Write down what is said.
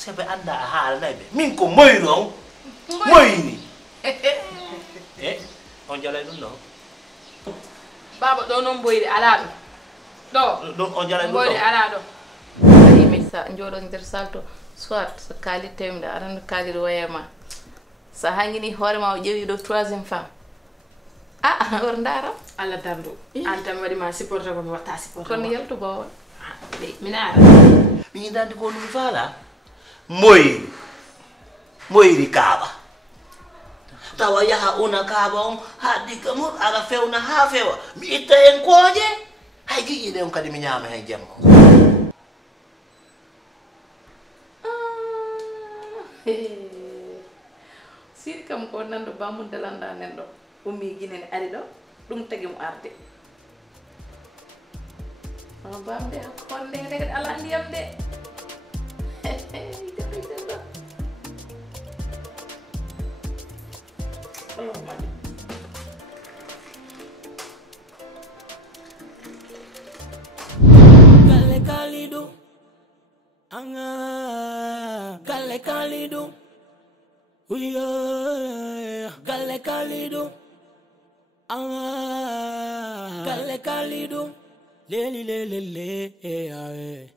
sebe anda haala naɓe min ko moyru on moyni on jalay ɗum ɗo baba ɗo noon boyri ala ɗo ɗum on jalay ɗum boyri ɗo ala ɗo ayimi sa jooɗo nder salto soit so kaalit tewmide aɗa kaalir wayama so hangini hoorema o ƴeewi ɗo troisiéme femme or ndaram Allah dardu an tan waɗima supporté ko mi watta supporté kono yaltu bowol min ara min yidande ko ɗum faala moyri kaaɓa tawa yaha una kaaɓa on ha digga mum ara fewna ha fewa mi itta hen kooje hay giƴƴiɗe on kadi mi ñaama hen jemma siri kam ko nanɗo bamum dalanda nen ɗo ummi guinene ari ɗo ɗum tagi mo arde bamde hakkonde nde ala ndiyam de Galle Kalidou anga Galle Kalidou uya Galle Kalidou anga Galle Kalidou le